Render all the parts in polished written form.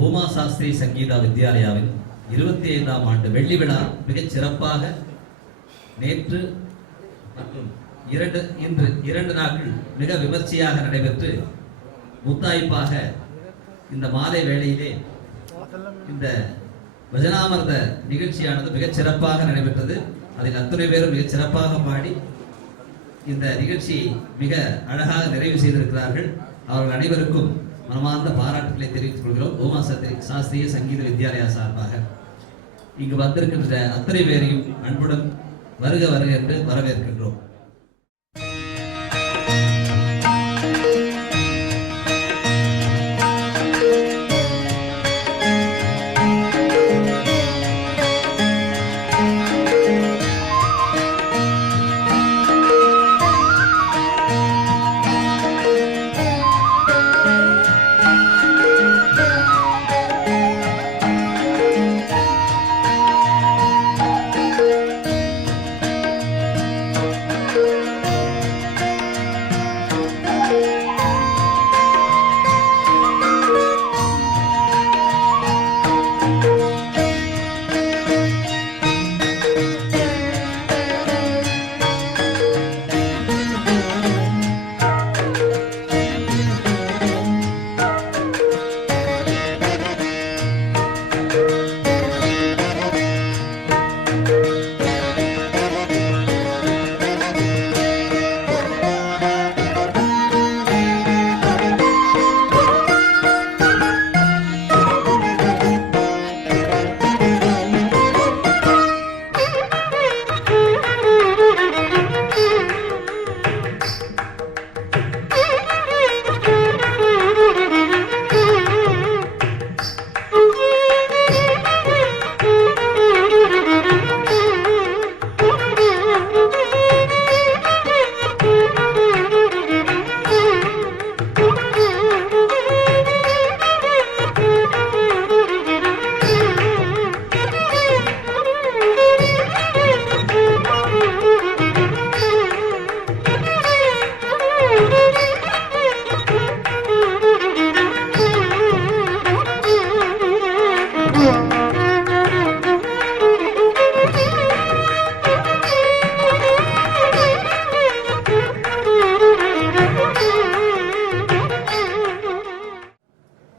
பூமா சாஸ்திரி சங்கீதா வித்யாலயாவின் 25ஆம் ஆண்டு வெள்ளி விழா மிகச் சிறப்பாக நேற்று மற்றும் இன்று 2 நாட்கள் மிக விமர்சையாக நடைபெற்று முத்தாய்ப்பாக இந்த மாலை வேளையிலே இந்த பஜனாமிர்த நிகழ்ச்சியானது மிகச் சிறப்பாக நடைபெற்றது. அதில் அத்தனை பேரும் மிகச் சிறப்பாக பாடி இந்த நிகழ்ச்சியை மிக அழகாக நிறைவு செய்திருக்கிறார்கள். அவர்கள் அனைவருக்கும் மனமார்ந்த பாராட்டுகளை தெரிவித்துக் கொள்கிறோம். பூமா சாஸ்திரிய சங்கீத வித்யாலயா சார்பாக இங்கு வந்திருக்கின்ற அத்தனை பேரையும் அன்புடன் வருக வருக என்று வரவேற்கின்றோம்.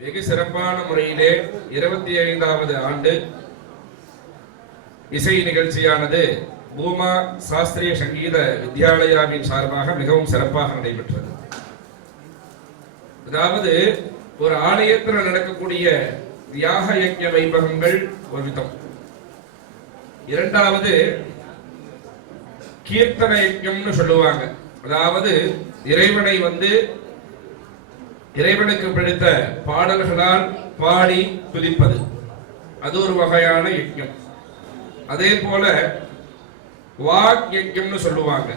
வெகு சிறப்பான முறையிலே 25வது ஆண்டு இசை நிகழ்ச்சியானது பூமா சாஸ்திரிய சங்கீத வித்யாலயாவின் சார்பாக மிகவும் சிறப்பாக நடைபெற்றது. அதாவது ஒரு ஆலயத்தில் நடக்கக்கூடிய தியாக யஜ்ஞ வைபவங்கள் ஒரு விதம், இரண்டாவது கீர்த்தன யஜ்ஞம்னு சொல்லுவாங்க. அதாவது இறைவனுக்கு பிடித்த பாடல்களால் பாடி துதிப்பது, அது ஒரு வகையான யஜ்ஞம். அதே போல வாக் யஜ்ஞம்னு சொல்லுவாங்க.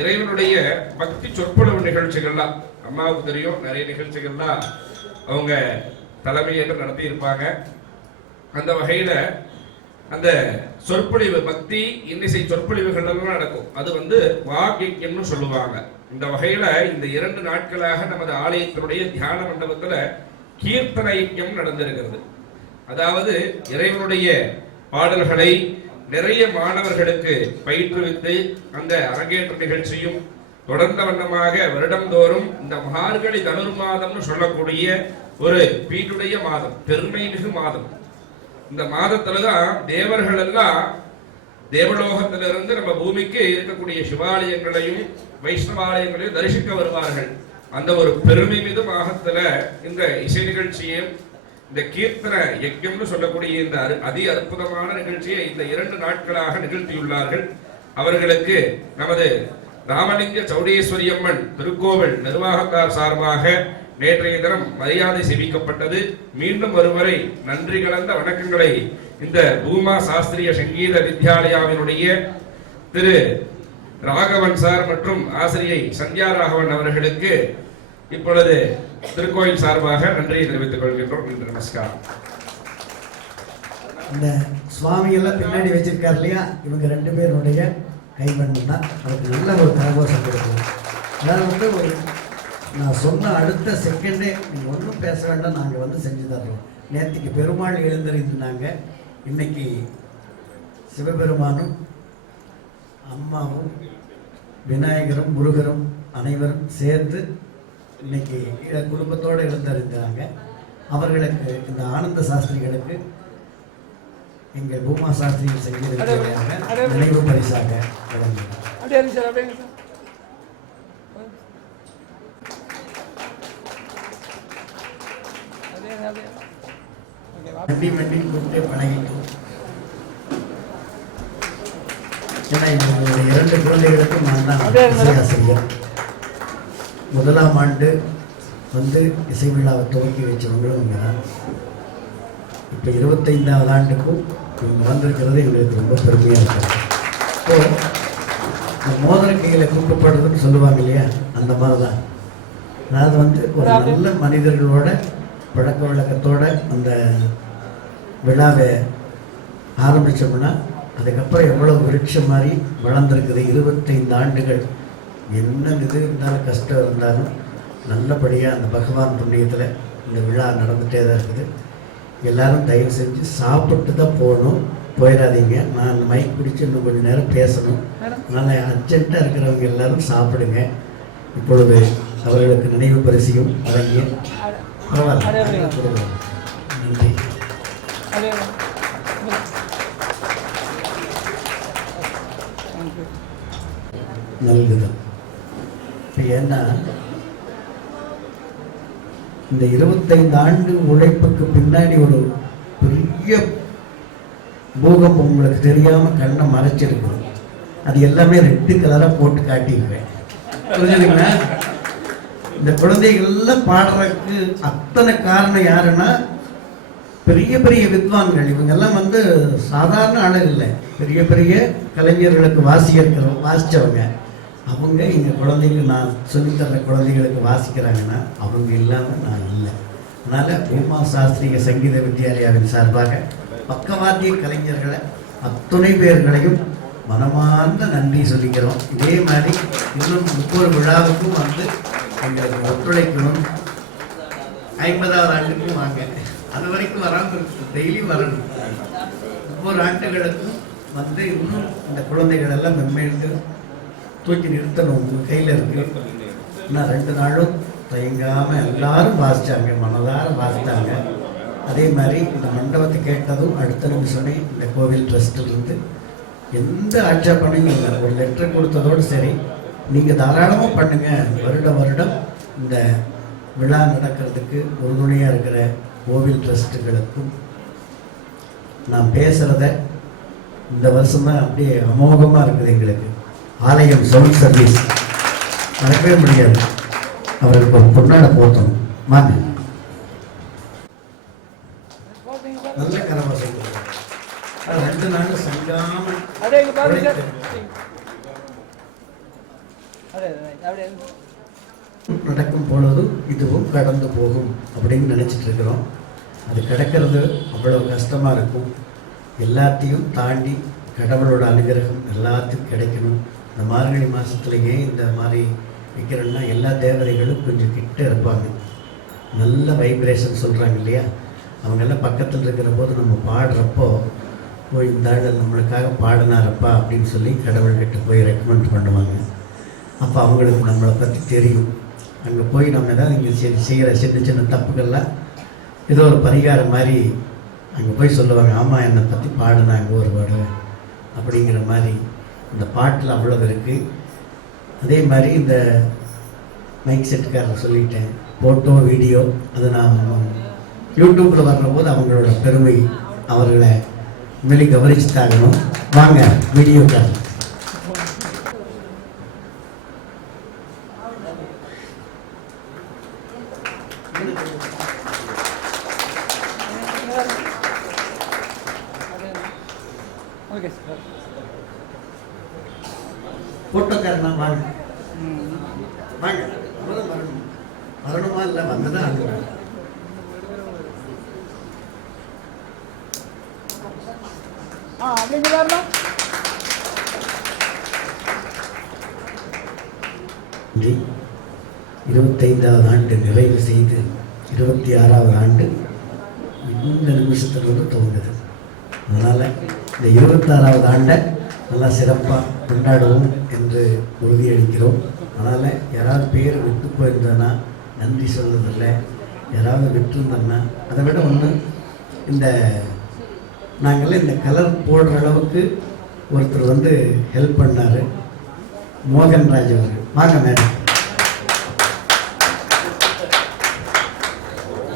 இறைவனுடைய பக்தி சொற்பொழிவு நிகழ்ச்சிகள்லாம் அம்மாவுக்கு தெரியும், நிறைய நிகழ்ச்சிகள்லாம் அவங்க தலைமையேற்று நடத்தி இருப்பாங்க. அந்த வகையில அந்த சொற்பொழிவு பக்தி இன்னிசை சொற்பொழிவுகள் எல்லாம் நடக்கும். அது வாக் யஜ்ஞம்னு சொல்லுவாங்க. இந்த வகையில இந்த 2 நாட்களாக நமது ஆலயத்தினுடைய தியான மண்டபத்துல கீர்த்தன யஜ்ஞம் நடந்திருக்கிறது. அதாவது இறைவனுடைய பாடல்களை நிறைய மாணவர்களுக்கு பயிற்றுவித்து அந்த அரங்கேற்ற நிகழ்ச்சியும் தொடர்ந்த வண்ணமாக வருடந்தோறும் இந்த மார்கழி தனுர்மாதம்னு சொல்லக்கூடிய ஒரு பீடுடைய மாதம், பெருமை மிகு மாதம். இந்த மாதத்துலதான் தேவர்கள் எல்லாம் தேவலோகத்திலிருந்து நம்ம பூமிக்கு இருக்கக்கூடிய சிவாலயங்களையும் வைஷ்ணவாலயங்களையும் தரிசிக்க வருவார்கள். அந்த ஒரு பெருமை மிகு மாதத்துல இந்த இசை நிகழ்ச்சியும் இந்த கீர்த்தன யஜ்ஞம்னு சொல்லக்கூடிய இந்த அதி அற்புதமான நிகழ்ச்சியை இந்த 2 நாட்களாக நிகழ்த்தியுள்ளார்கள். அவர்களுக்கு நமது ராமலிங்க சௌடேஸ்வரி அம்மன் திருக்கோவில் நிர்வாகத்தார் சார்பாக நேற்றைய தினம் மரியாதை செவிக்கப்பட்டது. மீண்டும் ஒருமுறை நன்றி கலந்த வணக்கங்களை இந்த பூமா சாஸ்திரிய சங்கீத வித்யாலயாவினுடைய திரு ராகவன் சார் மற்றும் ஆசிரியை சந்தியா ராகவன் அவர்களுக்கு இப்பொழுது திருக்கோயில் சார்பாக நன்றியை தெரிவித்துக் கொள்கின்றோம். நமஸ்காரம். இந்த சுவாமி எல்லாம் பின்னாடி வச்சிருக்காரு இல்லையா, இவங்க 2 பேருடைய கைவண்ணம் தான் அதுக்கு நல்ல ஒரு கரகோஷம் கொடுக்கும். அதாவது ஒரு நான் சொன்ன அடுத்த செகண்டே நீங்கள் ஒன்றும் பேச வேண்டாம், நாங்கள் வந்து செஞ்சு தர்றோம். நேற்றுக்கு பெருமாள் எழுந்திருந்தாங்க, இன்னைக்கு சிவபெருமானும் அம்மாவும் விநாயகரும் முருகரும் அனைவரும் சேர்ந்து இன்னைக்கு குடும்பத்தோடு எழுந்திருந்தாங்க. அவர்களுக்கு இந்த ஆனந்த சாஸ்திரிகளுக்கு எங்கள் பூமா சாஸ்திரிகள் செஞ்சிருக்கிறாங்க நினைவு பரிசாக வழங்கினார். வண்டி வண்டி கூப்பிட்டு பழகிட்டோம். ஏன்னா இவங்களுடைய 2 குழந்தைகளுக்கும் நான் தான் இசையாசிரியர். முதலாம் ஆண்டு வந்து இசை விழாவை துவக்கி வச்சவங்களும் இவங்க தான். இப்போ 25வது ஆண்டுக்கும் இவங்க வந்திருக்கிறது எங்களுக்கு ரொம்ப பெருமையாக இருக்குது. ஸோ இந்த மோதிர கையில் கூப்பிடப்படுறதுன்னு சொல்லுவாங்க இல்லையா, அந்த மாதிரி தான். அதாவது வந்து ஒரு நல்ல மனிதர்களோட பழக்க வழக்கத்தோட அந்த விழாவை ஆரம்பித்தோம்னா அதுக்கப்புறம் எவ்வளோ விருட்சம் மாதிரி வளர்ந்துருக்குது. 25 ஆண்டுகள் என்ன இது இருந்தாலும் கஷ்டம் இருந்தாலும் நல்லபடியாக அந்த பகவான் புண்ணியத்தில் இந்த விழா நடந்துகிட்டே தான் இருக்குது. எல்லோரும் தயவு செஞ்சு சாப்பிட்டு தான் போகணும், போயிடாதீங்க. நான் அந்த மைக் பிடிச்சி இன்னும் கொஞ்சம் நேரம் பேசணும். அதனால் அர்ஜென்ட்டாக இருக்கிறவங்க எல்லோரும் சாப்பிடுங்க. இப்பொழுது அவர்களுக்கு நினைவு பரிசையும் வழங்கிய நன்றி. நல்குதான். இப்போ ஏன்னா இந்த 25 ஆண்டு உழைப்புக்கு பின்னாடி ஒரு பெரிய பூகம்பம் உங்களுக்கு தெரியாமல் கண்ணை மறைச்சிருக்கு. அது எல்லாமே ரெட்டு கலராக போட்டு காட்டிடுவேன், புரிஞ்சுதுங்களா? இந்த குழந்தைகள்லாம் பாடுறதுக்கு அத்தனை காரணம் யாருன்னா பெரிய பெரிய வித்வான்கள். இவங்கெல்லாம் வந்து சாதாரண ஆளுங்க இல்லை, பெரிய பெரிய கலைஞர்களுக்கு வாசித்தவங்க. அவங்க எங்கள் குழந்தைங்க, நான் சொல்லித்தர குழந்தைகளுக்கு வாசிக்கிறாங்கன்னா அவங்க இல்லாமல் நான் இல்லை. அதனால் பூமா சாஸ்திரிக சங்கீத வித்யாலயாவின் சார்பாக பக்கவாத்திய கலைஞர்களை அத்துணை பேர்களையும் மனமார்ந்த நன்றி சொல்லிக்கிறோம். இதே மாதிரி இன்னும் ஒவ்வொரு விழாவுக்கும் வந்து எங்களுக்கு ஒத்துழைக்கணும். 50வது ஆண்டுக்கும் வாங்க, அது வரைக்கும் வராமல் இருக்கு, டெய்லி வரணும். ஒவ்வொரு ஆண்டுகளுக்கும் வந்து இன்னும் இந்த குழந்தைகள் எல்லாம் மென்மேண்டு தூக்கி நிறுத்தணும். உங்கள் கையில் இருக்கு. இன்னும் 2 நாளும் தயங்காமல் எல்லாரும் வாசித்தாங்க, மனதார வாசித்தாங்க. அதே மாதிரி இந்த மண்டபத்தை கேட்டதும் அடுத்த நிமிஷமே இந்த கோவில் ட்ரஸ்ட்டிலிருந்து எந்த ஆட்சேபனையும் இல்லை. ஒரு லெட்டர் கொடுத்ததோடு சரி, நீங்கள் தாராளமாக பண்ணுங்கள். வருடம் இந்த விழா நடக்கிறதுக்கு உறுதுணையாக இருக்கிற கோவில் ட்ரஸ்ட்டுகளுக்கும் நான் பேசுகிறத இந்த வருஷம் தான் அப்படியே அமோகமாக இருக்குது. எங்களுக்கு ஆலயம் சவுண்ட் சர்வீஸ் நடக்கவே முடியாது. அவருக்கு ஒரு பொன்னாட போத்தணும். வாங்க, நல்ல கரவாசம் 2 நாள் சங்காமல் நடக்கும் பொழுது இதுவும் கடந்து போகும் அப்படின்னு நினச்சிட்டு இருக்கிறோம். அது கிடக்கிறது அவ்வளோ கஷ்டமாக இருக்கும். எல்லாத்தையும் தாண்டி கடவுளோட அனுகிரகம் எல்லாத்துக்கும் கிடைக்கணும். இந்த மார்கழி மாதத்துலேயே இந்த மாதிரி வைக்கிறோன்னா எல்லா தேவதைகளும் கொஞ்சம் கிட்ட இருப்பாங்க. நல்ல வைப்ரேஷன் சொல்கிறாங்க இல்லையா, அவங்கெல்லாம் பக்கத்தில் இருக்கிற போது நம்ம பாடுறப்போ போய் இந்த ஆள் நம்மளுக்காக பாடினாரப்பா அப்படின்னு சொல்லி கடவுள்கிட்ட போய் ரெக்கமெண்ட் பண்ணுவாங்க. அப்போ அவங்களுக்கு நம்மளை பற்றி தெரியும். அங்கே போய் நம்ம ஏதாவது இங்கே செய்கிற சின்ன சின்ன தப்புக்கள்லாம் ஏதோ ஒரு பரிகாரம் மாதிரி அங்கே போய் சொல்லுவாங்க. ஆமாம், என்னை பற்றி பாடினாங்க ஒரு பாடு அப்படிங்கிற மாதிரி இந்த பாட்டில் அவ்வளோ இருக்குது. அதே மாதிரி இந்த மைக் செட்டுக்காரர் சொல்லிட்டேன், ஃபோட்டோ வீடியோ அது நான் யூடியூப்பில் வர்ற போது அவங்களோட பெருமை அவர்களை வெளி கவனிச்சுட்டாகணும். வாங்க வீடியோக்காரர். போட்டோக்காரனா வாங்க வாங்க, வரணும் வரணுமா இல்லை வந்துதான் அங்கே 25வது ஆண்டு நிறைவு செய்து 26வது ஆண்டு இந்த நிமிஷத்திலிருந்து துவங்குது. அதனால் இந்த 26வது ஆண்டை நல்லா சிறப்பாக கொண்டாடுவோம் என்று உறுதியளிக்கிறோம். அதனால் யாராவது பேர் விட்டு போயிருந்தோன்னா நன்றி சொல்வதில்லை, யாராவது விட்டுருந்தோன்னா அதை விட ஒன்று, இந்த நாங்கள்லாம் இந்த கலர் போடுற அளவுக்கு ஒருத்தர் வந்து ஹெல்ப் பண்ணார், மோகன்ராஜ் அவர்கள். வாங்க மேடம்,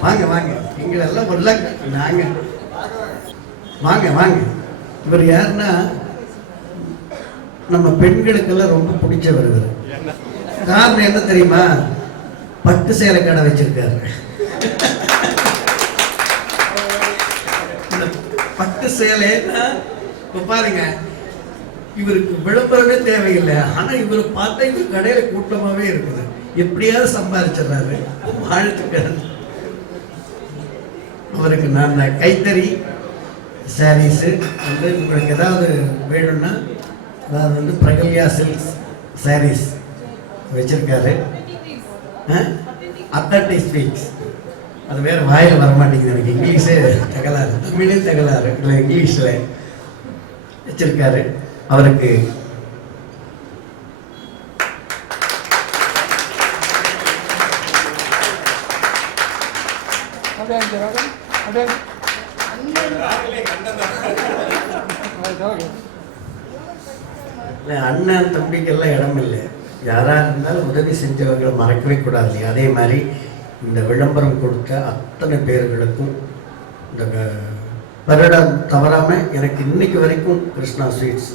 வாங்க வாங்க, எங்களெல்லாம் உள்ள நாங்கள் வாங்க வாங்க. இவர் யாருன்னா நம்ம பெண்களுக்கெல்லாம் ரொம்ப பிடிச்சவர். இவர் காரணம் என்ன தெரியுமா? பட்டு சேலை கடை வச்சிருக்காரு. இந்த பட்டு சேலைன்னா இப்போ பாருங்க, இவருக்கு விளம்பரமே தேவையில்லை. ஆனால் இவர் பார்த்தா இவர் கடையில் கூட்டமாகவே இருக்குது. எப்படியாவது சம்பாதிச்சிடறாரு. வாழ்த்துக்கள். அவருக்கு நான் கைத்தறி சாரீஸு வந்து உங்களுக்கு ஏதாவது வேணும்னா, அதாவது வந்து பிரகல்யா சில்க்ஸ் சாரீஸ் வச்சுருக்காரு. அத்தன்டி ஸ்பீக்ஸ், அது வேறு வாயில் வரமாட்டேங்குது எனக்கு, இங்கிலீஷே தகலாறு, தமிழே தகலாறு, இல்லை இங்கிலீஷில் வச்சுருக்காரு. அவருக்கு அண்ணன் தம்பிக்கெல்லாம் இடம் இல்லை. யாராக இருந்தாலும் உதவி செஞ்சவங்களை மறக்கவே கூடாது இல்லையா? அதே மாதிரி இந்த விளம்பரம் கொடுத்த அத்தனை பேர்களுக்கும் இந்த வருடம் தவறாமல் எனக்கு இன்னைக்கு வரைக்கும் கிருஷ்ணா ஸ்வீட்ஸ்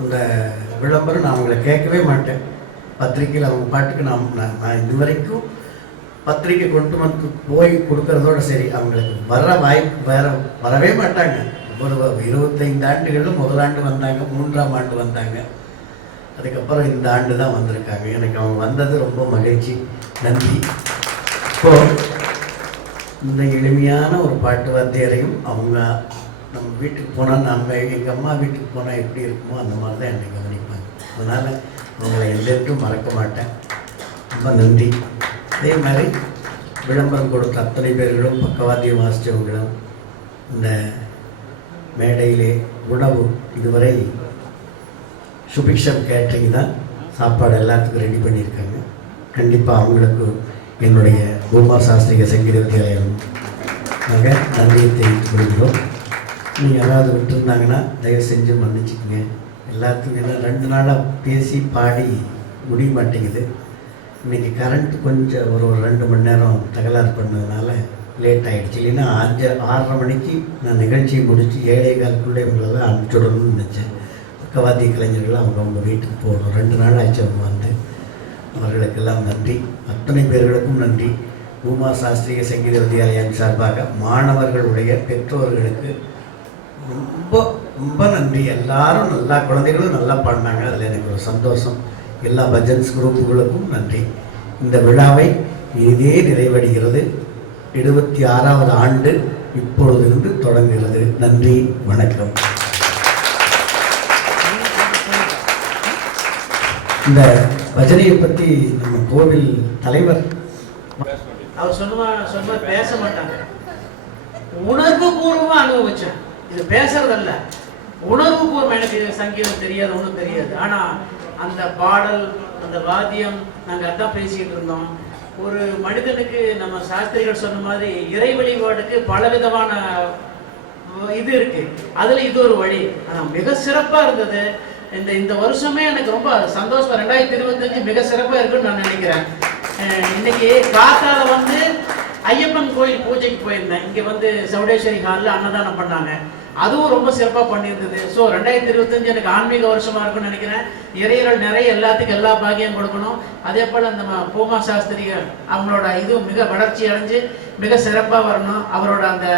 அந்த விளம்பரம் நான் அவங்கள கேட்கவே மாட்டேன். பத்திரிக்கையில் அவங்க பாட்டுக்கு நான் இது வரைக்கும் பத்திரிக்கை கொண்டு வந்து போய் கொடுக்கறதோட சரி, அவங்களுக்கு வர்ற வாய்ப்பு வரவே மாட்டாங்க. ஒரு 25 ஆண்டுகளில் முதலாண்டு வந்தாங்க, 3ஆம் ஆண்டு வந்தாங்க, அதுக்கப்புறம் இந்த ஆண்டு தான் வந்திருக்காங்க. எனக்கு அவங்க வந்தது ரொம்ப மகிழ்ச்சி, நன்றி. இப்போது இந்த எளிமையான ஒரு பாட்டு வாத்தியாரையும் அவங்க நம்ம வீட்டுக்கு போனால், எங்கள் அம்மா வீட்டுக்கு போனால் எப்படி இருக்குமோ அந்த மாதிரி தான் என்னை கவனிப்பாங்க. அதனால் அவங்களை எல்லோருக்கும் மறக்க மாட்டேன். ரொம்ப நன்றி. அதே மாதிரி விளம்பரம் கொடுத்த அத்தனை பேர்களும், பக்கவாத்தியம் வாசித்தவங்களும், இந்த மேடையிலே உணவு இதுவரை சுபிக்ஷம் கேட்ரிங் தான் சாப்பாடு எல்லாத்துக்கும் ரெடி பண்ணியிருக்காங்க. கண்டிப்பாக அவங்களுக்கு என்னுடைய பூமா சாஸ்திரிக சங்கீத வித்யாலயம் நன்றியை தெரிவித்துக் கொள்கிறோம். நீங்கள் யாராவது விட்டுருந்தாங்கன்னா தயவு செஞ்சு மன்னிச்சுக்கோங்க. எல்லாத்துக்கும் என்ன 2 நாளாக பேசி பாடி முடிய மாட்டேங்குது. இன்றைக்கி கரண்ட்டு கொஞ்சம் ஒரு 2 மணி நேரம் தகராறு பண்ணதுனால லேட் ஆகிடுச்சு. இல்லைன்னா 6:30 மணிக்கு நான் நிகழ்ச்சியை முடித்து 7:15 இவங்களெல்லாம் அனுப்பிச்சுடணும்னு நினச்சேன். பக்கவாத்திய கலைஞர்கள் அவங்க வீட்டுக்கு போகணும். 2 நாள் ஆச்சு அவங்க வந்து. அவர்களுக்கெல்லாம் நன்றி, அத்தனை பேர்களுக்கும் நன்றி. பூமா சாஸ்திரிய சங்கீத வித்யாலயம் சார்பாக மாணவர்களுடைய பெற்றோர்களுக்கு ரொம்ப ரொம்ப நன்றி. எல்லாரும் நல்லா, குழந்தைகளும் நல்லா பாடினாங்க, அதில் எனக்கு ஒரு சந்தோஷம். எல்லா பஜன்ஸ் குரூப்புகளுக்கும் நன்றி. இந்த விழாவை இதே நிறைவடைகிறது. 76வது ஆண்டு இப்பொழுதிருந்து தொடங்குகிறது. நன்றி, வணக்கம். இந்த பஜனையை பற்றி நம்ம கோவில் தலைவர் அவர் சொன்ன பேச மாட்டாங்க, உணர்வு பூர்வமாக அனுபவிச்சேன். இது பேசுறதல்ல, உணர்வு பூர்வம். எனக்கு சங்கீதம் தெரியாது, ஒன்றும் தெரியாது. ஆனால் அந்த பாடல், அந்த வாத்தியம், நாங்கள் அதான் பேசிக்கிட்டு இருந்தோம். ஒரு மனிதனுக்கு நம்ம சாஸ்திரிகள் சொன்ன மாதிரி இறை வழிபாடுக்கு பலவிதமான இது இருக்கு, அதுல இது ஒரு வழி. ஆனால் மிக சிறப்பாக இருந்தது. இந்த வருஷமே எனக்கு ரொம்ப சந்தோஷம். 2025 மிக சிறப்பாக இருக்குன்னு நான் நினைக்கிறேன். இன்னைக்கு காத்தால வந்து ஐயப்பன் கோயில் பூஜைக்கு போயிருந்தேன். இங்கே வந்து சவுடேஸ்வரி ஹாலில் அன்னதானம் பண்ணாங்க, அதுவும் ரொம்ப சிறப்பாக பண்ணியிருந்தது. ஸோ 2025 எனக்கு ஆன்மீக வருஷமாக இருக்குன்னு நினைக்கிறேன். இறையர்கள் நிறைய எல்லாத்துக்கும் எல்லா பாக்கியம் கொடுக்கணும். அதே போல் நம்ம பூமா சாஸ்திரிகள் அவங்களோட இதுவும் மிக வளர்ச்சி அடைஞ்சு மிக சிறப்பாக வரணும். அவரோட அந்த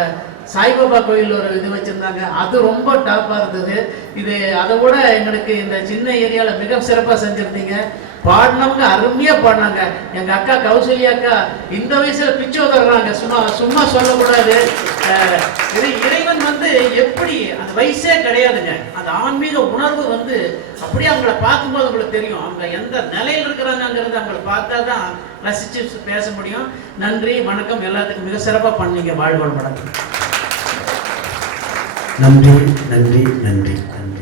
சாய்பாபா கோயில் ஒரு இது வச்சுருந்தாங்க, அது ரொம்ப டாப்பாக இருந்தது. இது அதை விட எங்களுக்கு இந்த சின்ன ஏரியாவில் மிக சிறப்பாக செஞ்சுருந்தீங்க. பாடினவங்க அருமையாக பாடினாங்க. எங்கள் அக்கா கௌசல்யா அக்கா இந்த வயசில் பிச்சு உதறாங்க, சும்மா சொல்லக்கூடாது. இது இறைவன் வந்து எப்படி அந்த வயசே கிடையாதுங்க. அந்த ஆன்மீக உணர்வு வந்து அப்படியே அவங்கள பார்க்கும்போது உங்களுக்கு தெரியும் அவங்க எந்த நிலையில் இருக்கிறாங்கிறது அவங்களை பார்த்தா தான் ரசிச்சு பேச முடியும். நன்றி, வணக்கம். எல்லாத்துக்கும் மிக சிறப்பாக பண்ணீங்க. வாழ்வாள் மடங்கு. நன்றி நன்றி நன்றி நன்றி.